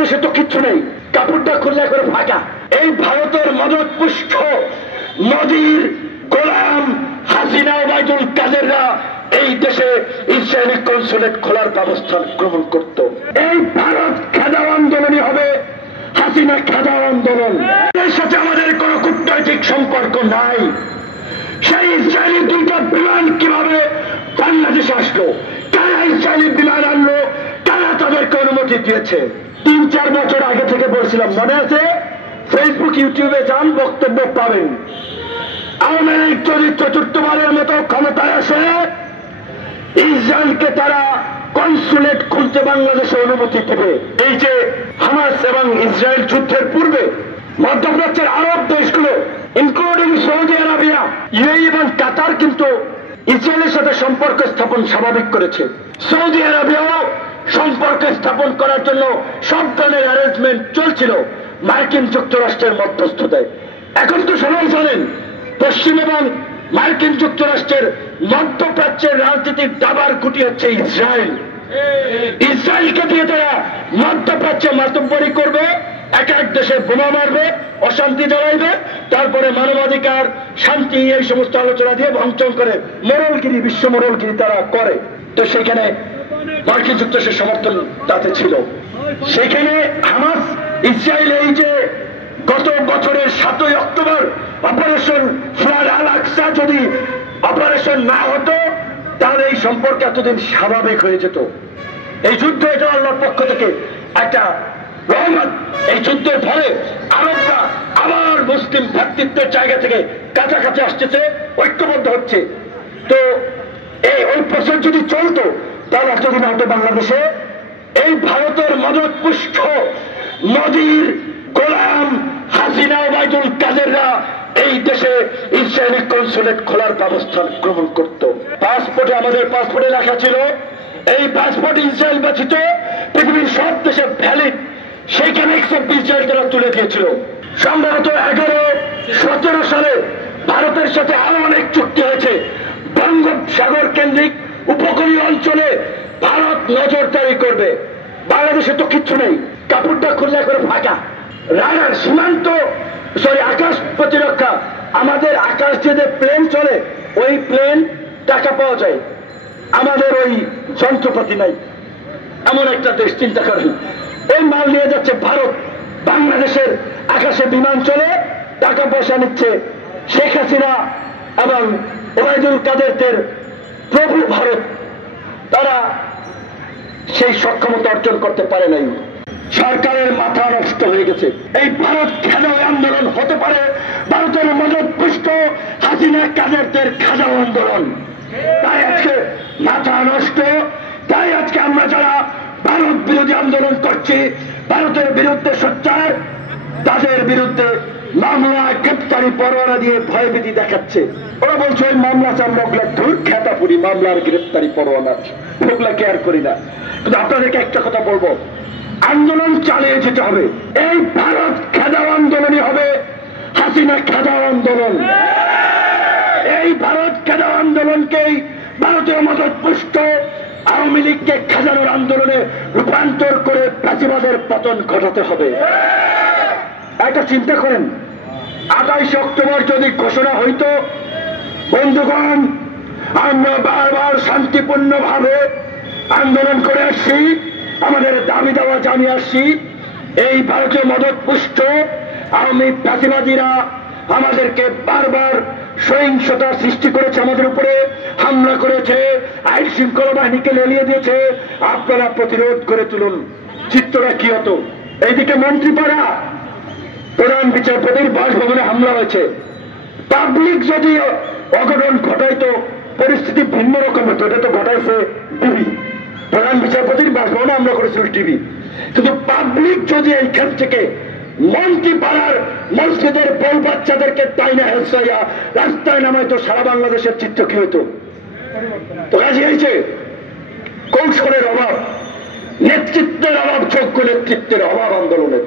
বাংলাদেশে তো কিচ্ছু নেই, কাপড়টা খুললে করে ফাঁকা। এই ভারতের মদত পুষ্ট মোদির গোলাম হাসিনা ওবায়দুল কাদেররা এই দেশে ইসরায়েলি কনসুলেট খোলার ব্যবস্থা গ্রহণ করত। এই ভারত খেদাও আন্দোলনই হবে হাসিনা খেদাও আন্দোলন। এর সাথে আমাদের কোনো কূটনৈতিক সম্পর্ক নাই। সেই ইসরায়েলি দুইটা বিমান কিভাবে বাংলাদেশে আসলো, কারা ইসরায়েলি বিমান আনলো, কারা তাদেরকে অনুমতি দিয়েছে? 3-4 বছর আগে থেকে বলছিলাম, মনে আছে? ফেসবুক ইউটিউবে যান, বক্তব্য পাবেন। আওয়ামী লীগ যদি চতুর্থবারের মতো ক্ষমতায় আসে, ইসরায়েলকে তারা কনসুলেট খুলতে বাংলাদেশে অনুমতি দেবে। এই যে হামাস এবং ইসরায়েল যুদ্ধের পূর্বে মধ্যপ্রাচ্যের আরব দেশগুলো ইনক্লুডিং সৌদি আরবিয়া, ইউএই এবং কাতার কিন্তু ইসরায়েলের সাথে সম্পর্ক স্থাপন স্বাভাবিক করেছে। সৌদি আরবিয়াও সম্পর্ক স্থাপন করার জন্য সব ধরনের অ্যারেঞ্জমেন্ট চলছিল মার্কিন যুক্তরাষ্ট্রের মধ্যস্থতায়। এখন তো সবাই জানেন পশ্চিম এবং মার্কিন যুক্তরাষ্ট্রের মধ্যপ্রাচ্যের রাজনীতির দাবার খুঁটি হচ্ছে ইসরায়েল। ইসরায়েলকে দিয়ে তারা মধ্যপ্রাচ্যে মাতব্বরি করবে, এক এক দেশে বোমা মারবে, অশান্তি জ্বালাইবে, তারপরে মানবাধিকার, শান্তি এই সমস্ত আলোচনা দিয়ে ভংচন করে মোড়লগিরি, বিশ্ব মোড়লগিরি তারা করে। তো সেখানে মার্কিন যুক্তরাষ্ট্রের সমর্থন তাতে ছিল। সেখানে হামাস ইসরায়েল এই যে গত বছরের 7ই অক্টোবর অপারেশন ফ্লাড আল আকসা যদি অপারেশন না হতো, তাহলে এই সম্পর্ক এতদিন স্বাভাবিক হয়ে যেত। এই যুদ্ধ এটা আল্লাহর পক্ষ থেকে একটা রহমত। এই যুদ্ধের ফলে আরবরা আবার মুসলিম ভ্রাতৃত্বের জায়গা থেকে কাছাকাছি আসতেছে, ঐক্যবদ্ধ হচ্ছে। তো ওই প্রসেস যদি চলতো, তাহলে এতদিন হয়তো বাংলাদেশে এই ভারতের মদত পুষ্ট মোদির গোলাম হাসিনা ওবায়দুল কাদেররা এই দেশে ইসরায়েলি কনসুলেট খোলার ব্যবস্থা গ্রহণ করত। পাসপোর্টে, আমাদের পাসপোর্টে লেখা ছিল এই পাসপোর্ট ইসরায়েল ব্যতীত পৃথিবীর সব দেশে ভ্যালিড। সেইখানে ইসরায়েল তারা তুলে দিয়েছিল। সম্ভবত 11-17 সালে ভারতের সাথে আরো অনেক চুক্তি হয়েছে। বঙ্গোপসাগর কেন্দ্রিক উপকূলীয় অঞ্চলে ভারত নজরদারি করবে। বাংলাদেশে তো কিচ্ছু নেই, কাপড়টা খুললে করে ফাঁকা। রাডার, সীমান্ত, আকাশ প্রতিরক্ষা, আমাদের আকাশ যে প্লেন চলে, ওই প্লেন টাকা পাওয়া যায়, আমাদের ওই যন্ত্রপাতি নাই। এমন একটা দেশ, চিন্তা করেন। এই মাল নিয়ে যাচ্ছে ভারত, বাংলাদেশের আকাশে বিমান চলে, টাকা পয়সা নিচ্ছে শেখ হাসিনা এবং ওবায়দুল কাদেরদের প্রভু ভারত। তারা সেই সক্ষমতা অর্জন করতে পারে নাই। সরকারের মাথা নষ্ট হয়ে গেছে। এই ভারত খেদাও আন্দোলন হতে পারে ভারতের মদত পুষ্ট হাসিনা কাদেরদের খেদাও আন্দোলন। তাই আজকে মাথা নষ্ট। তাই আজকে আমরা যারা ভারত বিরোধী আন্দোলন করছি, ভারতের বিরুদ্ধে সোচ্চার, তাদের বিরুদ্ধে মামলা, গ্রেপ্তারি পরোয়ানা দিয়ে ভয়ভীতি দেখাচ্ছে। ওরা বলছে ওই মামলা চামলা ওগুলা ধুর খেতা পুরি, মামলার গ্রেপ্তারি পরোয়ানা ওগুলা কেয়ার করি না। কিন্তু আপনাদেরকে একটা কথা বলবো, আন্দোলন চালিয়ে যেতে হবে। এই ভারত খেদাও আন্দোলনই হবে হাসিনা খেদাও আন্দোলন। এই ভারত খেদাও আন্দোলনকেই ভারতের মদত পুষ্ট আওয়ামী লীগকে খেদানোর আন্দোলনে রূপান্তর করে ফ্যাসিবাদের পতন ঘটাতে হবে। একটা চিন্তা করেন, 28 অক্টোবর যদি ঘোষণা হইতো, বন্ধুগণ আমরা বারবার শান্তিপূর্ণভাবে আন্দোলন করে আসছি, আমাদের দাবি দাওয়া জানিয়ে আসছি। এই ভারতীয় মদত পুষ্ট আওয়ামী ফ্যাসিবাদীরা আমাদেরকে বারবার সহিংসতা সৃষ্টি করেছে, আমাদের উপরে হামলা করেছে, আইন শৃঙ্খলা বাহিনীকে লেলিয়ে দিয়েছে। আপনারা প্রতিরোধ করে তুলুন। চিত্রটা কি হতো? এইদিকে মন্ত্রীপাড়া প্রধান বিচারপতির বাসভবনে হামলা হয়েছে। পাবলিক যদি অঘটন ঘটাইতো পরিস্থিতি ভিন্ন রকম হতো। এটা তো ঘটাইছে টিভি, প্রধান বিচারপতির বাসভবনে হামলা করেছিল টিভি। কিন্তু পাবলিক যদি এইখান থেকে মন্ত্রীপাড়ার মসজিদের বউ বাচ্চাদেরকে টাইনা হেসাইয়া রাস্তায় নামাইতো, সারা বাংলাদেশের চিত্র কি হতো? তো কাজে হয়েছে কৌশলের অভাব, নেতৃত্বের অভাব, যোগ্য নেতৃত্বের অভাব আন্দোলনের।